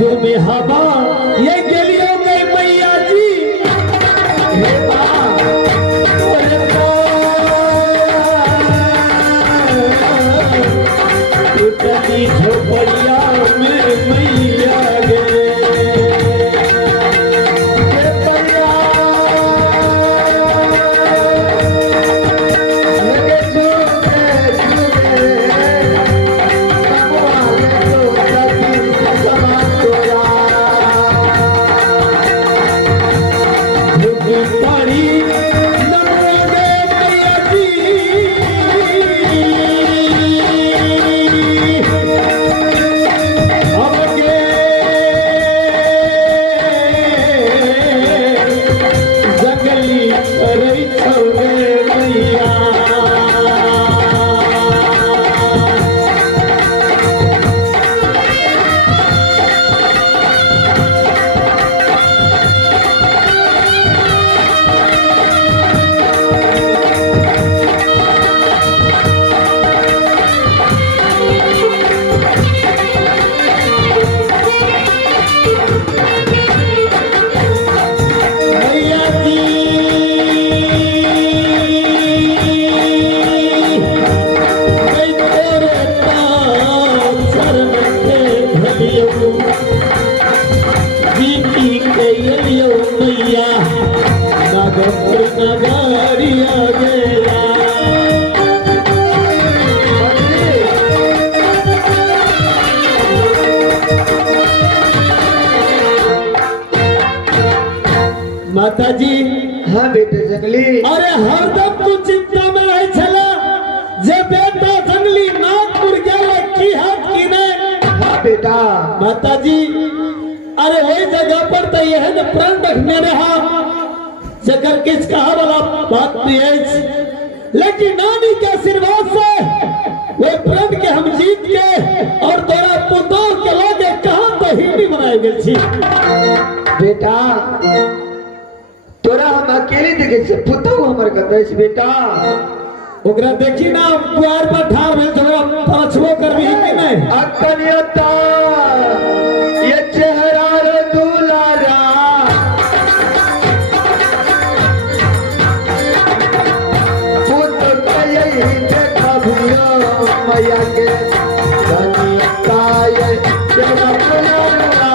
जो में हवा ये गलियों गई मैया जी झोपड़िया में मैया गे माता जी। हाँ बेटे जंगली। अरे हरदम तू चिंता में रहे छला जे बेटा जंगली नागपुर गया की हाथ की ने। हाँ बेटा। माता जी अरे वही जगह पर तो यह न प्राण रखने रहा जगह किस कहा वाला बात नहीं है, लेकिन नानी के आशीर्वाद से वो प्राण के हम जीत के और तोरा पुतों के लगे कहां तो हिंदी बनाए गए छी। बेटा तोरा हम अकेले देखे से पुतौ हमर कतै बेटा ओकरा देखी ना द्वार पर ठाड़ में तोरा पाछवो करबी कि नहीं। अकनियता ये चेहरा रे दुलारा पुत यही देखा भूलो मैया के कनियता ये चेहरा दुलारा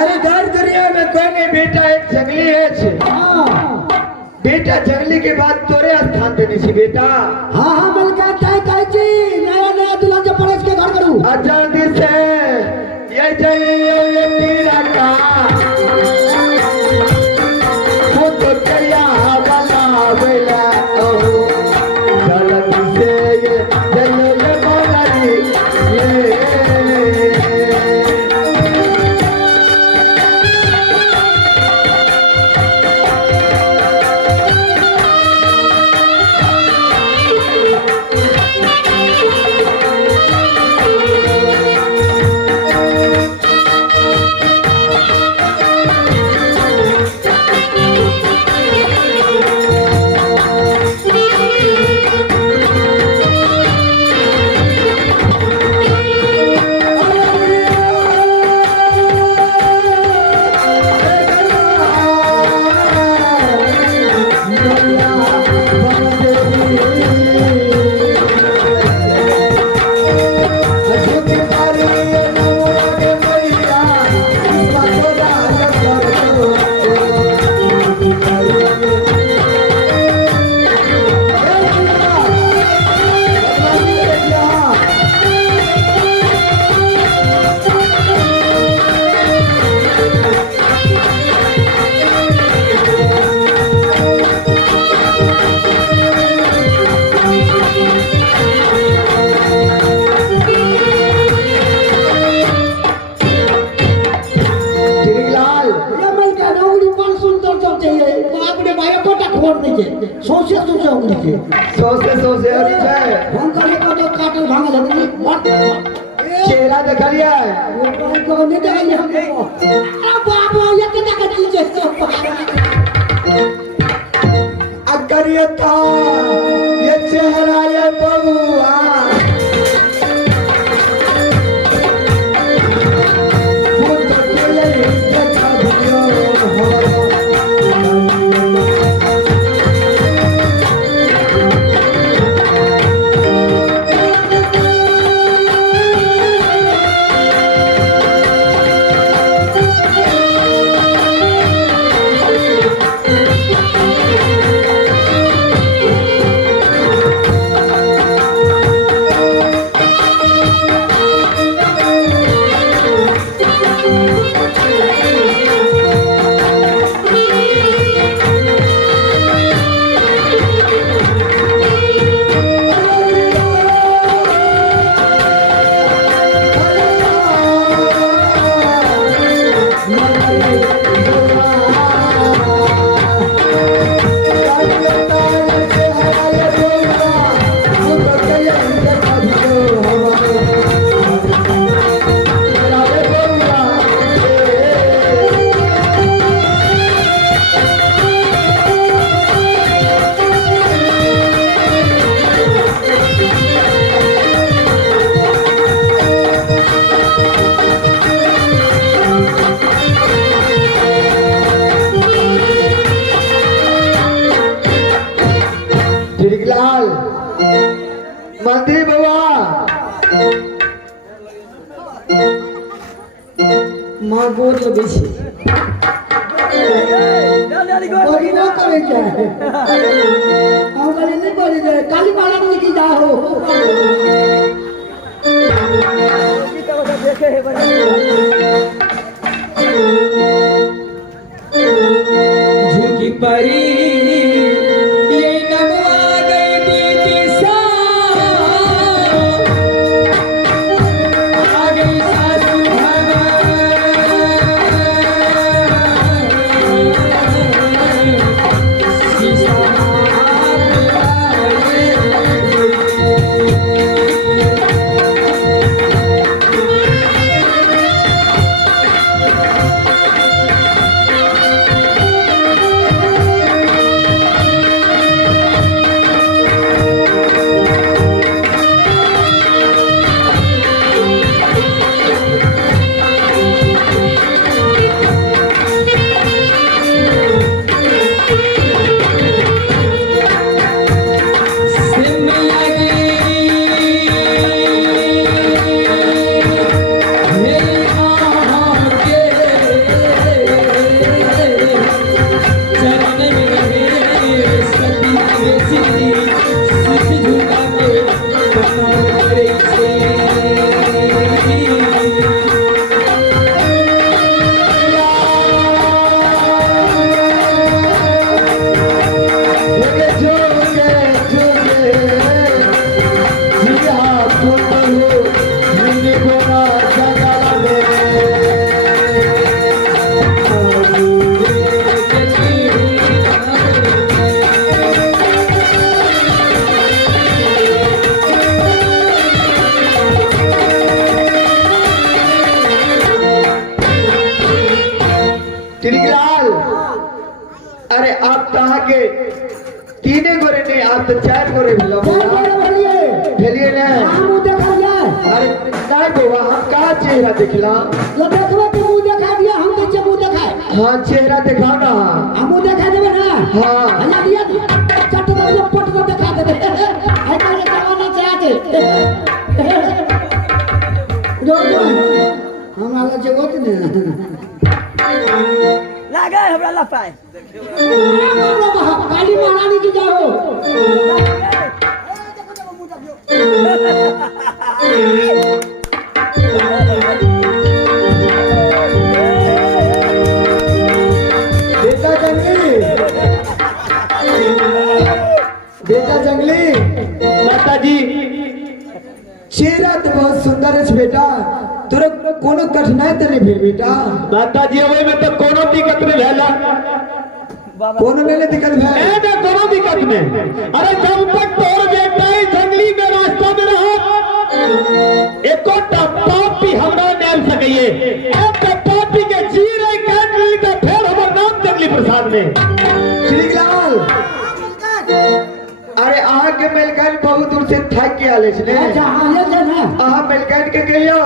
अरे घर दुनिया में कोई नहीं बेटा एक जंगली है। बेटा जंगली के बाद तोरे स्थान देने से बेटा। हाँ हाँ मलका काय छी नया नया दुल्हन के परस के घर करू जल्दी से ये जंगली ये तीरा का सौसे हरी छे हम कहले कतो काटल भांगल हबनी मत चेहरा देखलिए को नहीं देखल हमको आ बाबू ये कितना का चीज है अकरिया था ये चेहरा ये बबुआ वो तो ये देखा दियो लाल मंदिर बाबा मां गोर लगे छे बोली ना करे जाए हम कहले नहीं बोली जाए काली माला में की जा हो देखे है बड़ा झुकी परी अरे आप कहा के तीने गोरे नहीं आप तो चार गोरे भेलिए ना अरे नहीं बाबा हम कहा चेहरा दिखला मुंह देखा दिया हम कैसे मुंह दिखाए हाँ चेहरा दिखाओ ना हम मुंह दिखा देबे ना हाँ हला दिया चट को पट को दिखा दे है तारे जमाना से आके हम आला जगत ने लागे हमरा लपाए काली महारानी की जाओ बेटा जंगली माता जी चेहरा तो बहुत सुंदर है बेटा तोरा कोनो कठिनाई तो नहीं भेल बेटा माता जी अबे में तो कोनो दिक्कत नहीं भेला कोनो नहीं दिक्कत भेल ए ना कोनो दिक्कत नहीं अरे जब तक तोर में श्रीलाल अरे अहाँ के मेलकान बहुत दूर से थक के आले छे अच्छा आले से ना अहाँ मेलकान के कहियो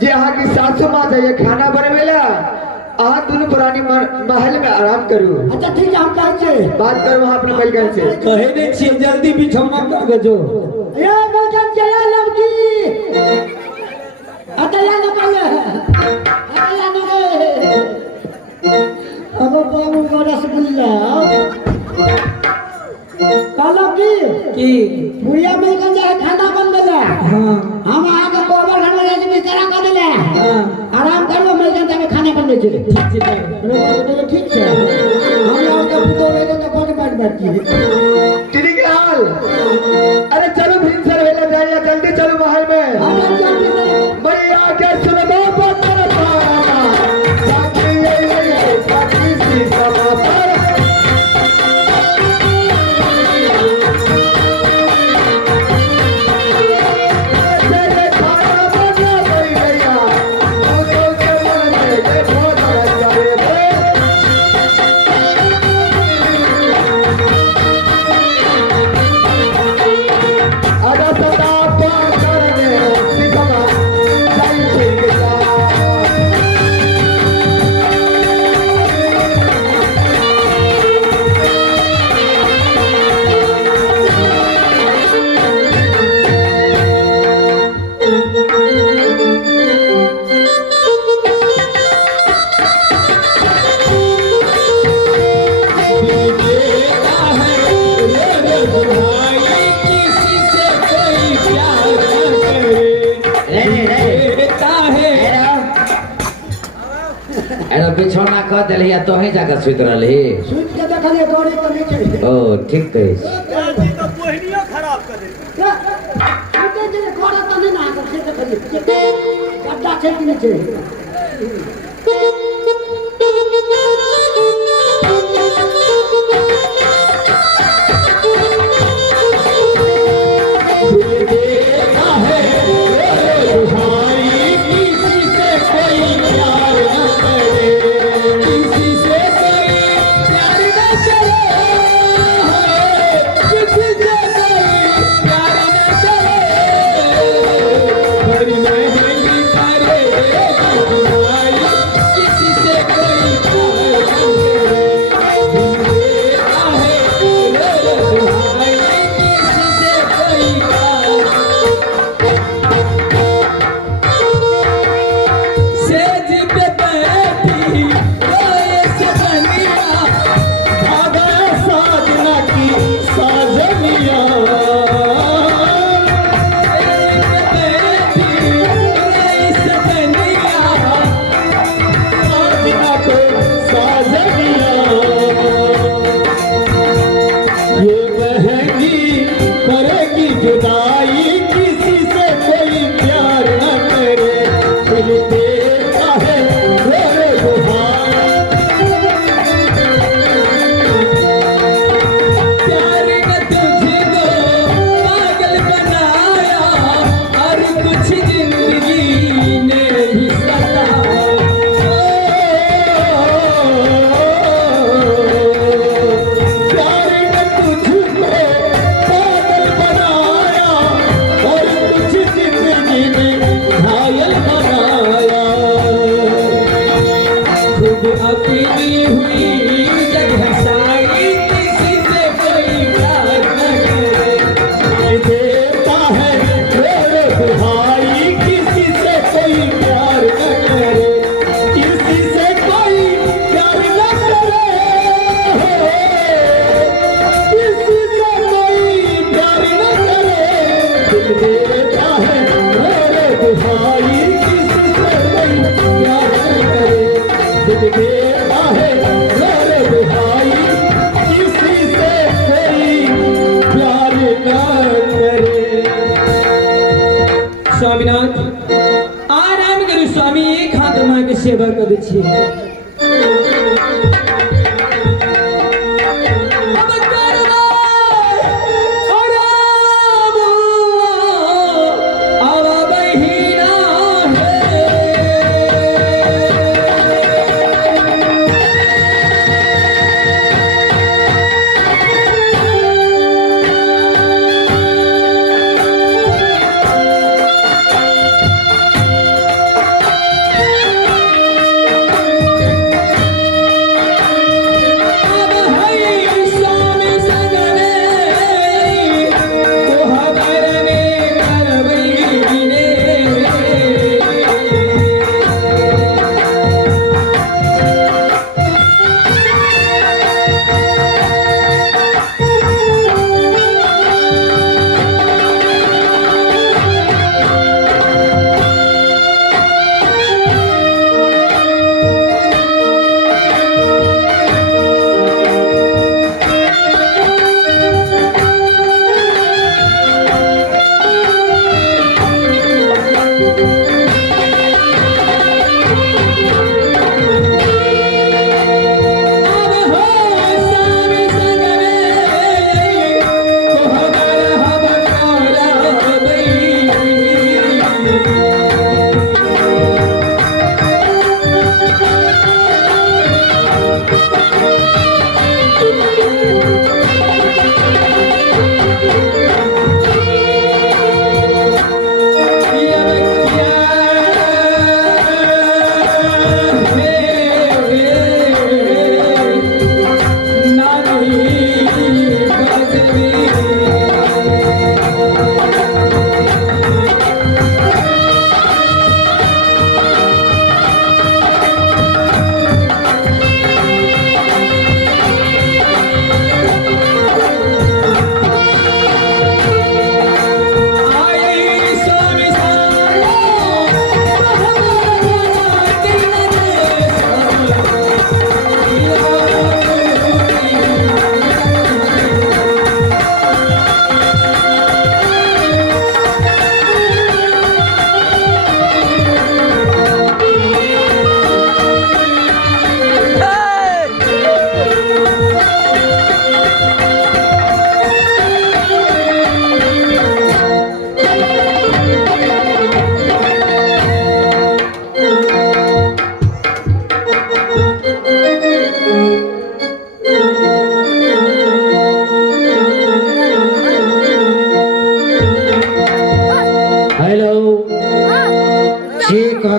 जे अहाँ की सासू माँ जाइए खाना बनवेला अहाँ दोनों पुरानी महल में आराम करू। अच्छा ठीक है हम कहै छे बात करू वहाँ अपने मेलकान से कहे नहीं छिए जल्दी बिछौना कर गजो ए मलकन चला लड़की अतला न पड़े अतला न गए अब बाबू का रसगुल्ला कालो की भूया मलकन जाए खाना बनवेला हां हम आके कोबर घर में जाके बिस्तरा कर देले आराम कर लो मलकन जाके खाना बनवे छे ठीक छै अरे बाबू तो ठीक है हम लोग का पुतो रहे तो बड़ बात की श्रीलाल अरे चलो भिनसर वेला जाइए जल्दी चलो महल में भैया के सुनबो पत्थर पाना बाकी ये बाकी सी समापर बिछौना कह दिलिया तो ही जाकर सुत रही सुत के देखलिए डोरी तो नहीं छे ओ ठीक कही तो कोहनियो खराब कर दे सुते जे कोड़ा तो नहीं ना कर से देखलिए गड्ढा छे कि नहीं छे स्वामीनाथ आराम करू स्वामी एक हाथ मां के सेवा कर दै छी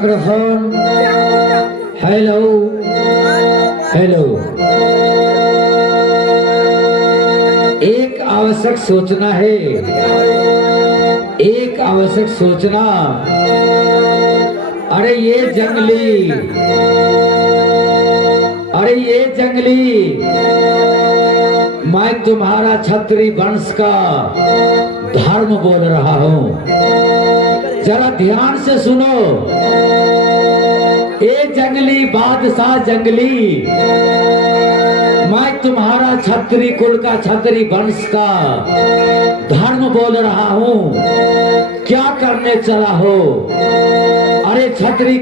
microphone. Hello. हेलो। एक आवश्यक सोचना है, एक आवश्यक सोचना। अरे ये जंगली, अरे ये जंगली, मैं तुम्हारा क्षत्रिय वंश का धर्म बोल रहा हूँ। जरा ध्यान से सुनो। ए जंगली बादशाह जंगली, मैं तुम्हारा क्षत्रिय कुल का क्षत्रिय वंश का धर्म बोल रहा हूँ। क्या करने चला हो? अरे क्षत्रिय